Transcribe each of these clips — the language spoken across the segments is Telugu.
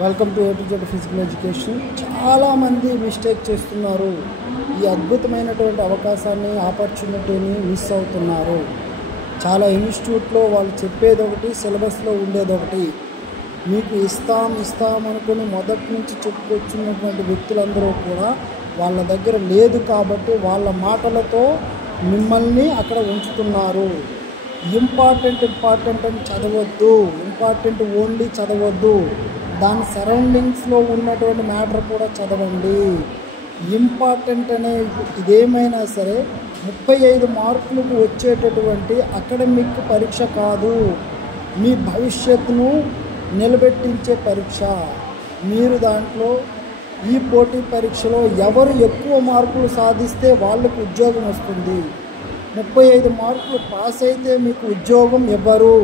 Welcome to A to Z physical education. చాలామంది మిస్టేక్ చేస్తున్నారు. ఈ అద్భుతమైనటువంటి అవకాశాన్ని, ఆపర్చునిటీని మిస్ అవుతున్నారు. చాలా ఇన్స్టిట్యూట్లో వాళ్ళు చెప్పేది ఒకటి, సిలబస్లో ఉండేది ఒకటి. మీకు ఇస్తాం అనుకుని మొదటి నుంచి చెప్పుకొచ్చినటువంటి వ్యక్తులందరూ కూడా వాళ్ళ దగ్గర లేదు కాబట్టి వాళ్ళ మాటలతో మిమ్మల్ని అక్కడ ఉంచుతున్నారు. ఇంపార్టెంట్ అని చదవద్దు, ఇంపార్టెంట్ ఓన్లీ చదవద్దు, దాని సరౌండింగ్స్లో ఉన్నటువంటి మ్యాటర్ కూడా చదవండి. ఇంపార్టెంట్ అనే ఇదేమైనా సరే 35 మార్కులకు వచ్చేటటువంటి అకాడమిక్ పరీక్ష కాదు, మీ భవిష్యత్తును నిలబెట్టించే పరీక్ష. మీరు దాంట్లో ఈ పోటీ పరీక్షలో ఎవరు ఎక్కువ మార్కులు సాధిస్తే వాళ్ళకు ఉద్యోగం వస్తుంది. 35 మార్కులు పాస్ అయితే మీకు ఉద్యోగం ఇవ్వరు.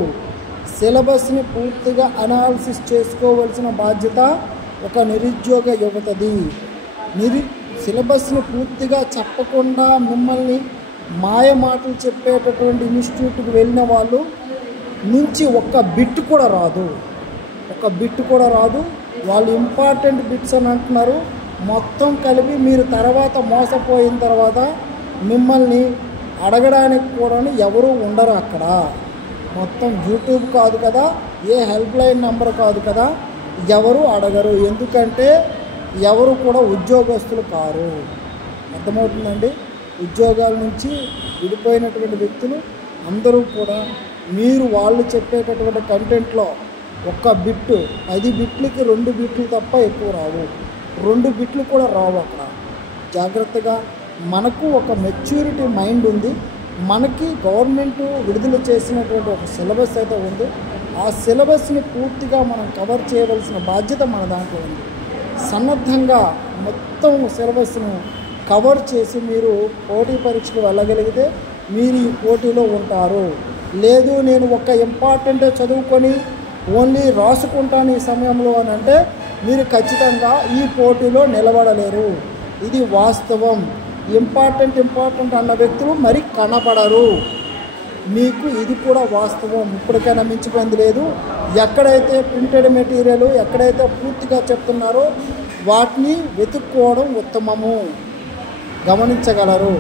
సిలబస్ని పూర్తిగా అనాలిసిస్ చేసుకోవాల్సిన బాధ్యత ఒక నిరుద్యోగ యువతది. సిలబస్ని పూర్తిగా చెప్పకుండా మిమ్మల్ని మాయ మాటలు చెప్పేటటువంటి ఇన్స్టిట్యూట్కి వెళ్ళిన వాళ్ళు నుంచి ఒక్క బిట్ కూడా రాదు. వాళ్ళు ఇంపార్టెంట్ బిట్స్ అని అంటున్నారు. మొత్తం కలిపి మీరు తర్వాత మోసపోయిన తర్వాత మిమ్మల్ని అడగడానికి కూడా ఎవరు ఉండరు అక్కడ. మొత్తం యూట్యూబ్ కాదు కదా, ఏ హెల్ప్ లైన్ నెంబర్ కాదు కదా, ఎవరు అడగరు. ఎందుకంటే ఎవరు కూడా ఉద్యోగస్తులు కారు. అర్థమవుతుందండి? ఉద్యోగాల నుంచి విడిపోయినటువంటి వ్యక్తులు అందరూ కూడా మీరు వాళ్ళు చెప్పేటటువంటి కంటెంట్లో ఒక్క బిట్టు 10 బిట్లకి 2 బిట్లు తప్ప ఎక్కువ రావు. 2 బిట్లు కూడా రావు అక్కడ. జాగ్రత్తగా మనకు ఒక మెచ్యూరిటీ మైండ్ ఉంది. మనకి గవర్నమెంట్ విడుదల చేసినటువంటి ఒక సిలబస్ అయితే ఉంది. ఆ సిలబస్ని పూర్తిగా మనం కవర్ చేయవలసిన బాధ్యత మన దాంట్లో ఉంది. సన్నద్ధంగా మొత్తం సిలబస్ను కవర్ చేసి మీరు పోటీ పరీక్షకు వెళ్ళగలిగితే మీరు ఈ పోటీలో ఉంటారు. లేదు నేను ఒక ఇంపార్టెంటే చదువుకొని ఓన్లీ రాసుకుంటాను ఈ సమయంలో అని అంటే మీరు ఖచ్చితంగా ఈ పోటీలో నిలబడలేరు. ఇది వాస్తవం. ఇంపార్టెంట్ అన్న వ్యక్తులు మరి కనపడరు. మీకు ఇది కూడా వాస్తవం. ఇప్పటికైనా మించిపోయింది లేదు. ఎక్కడైతే ప్రింటెడ్ మెటీరియల్ ఎక్కడైతే పూర్తిగా చెప్తున్నారో వాటిని వెతుక్కోవడం ఉత్తమము. గమనించగలరు.